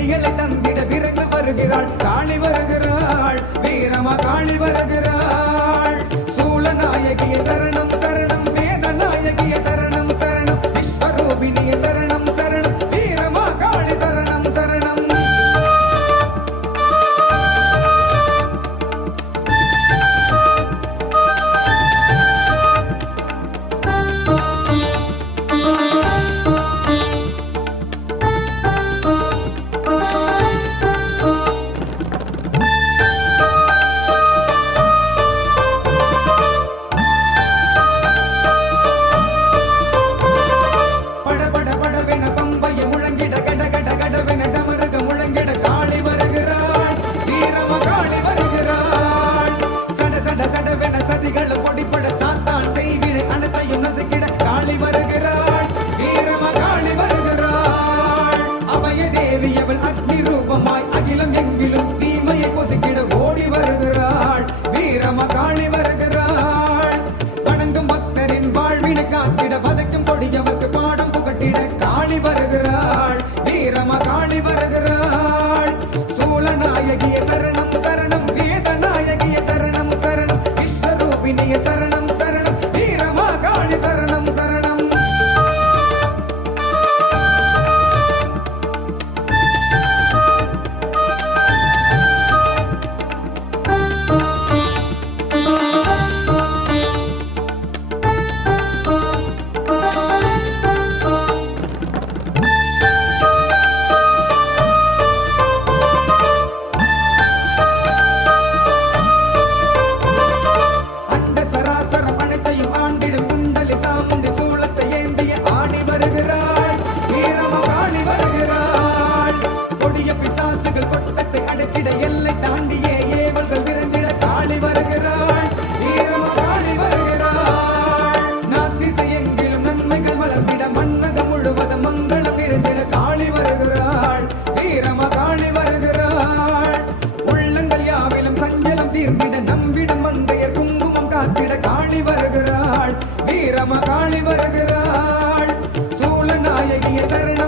கனிகளை தந்திட விரைந்து வருகிறாள். காளி வருகிறாள். வீரமா காளி வருகிறாள். காத்திட பதைக்கும் கொடியவருக்கு பாடம் புகட்டிட காளி வருகிறாள். வீரமா காளி வருகிறாள். சூழநாயகிய சரணம் que se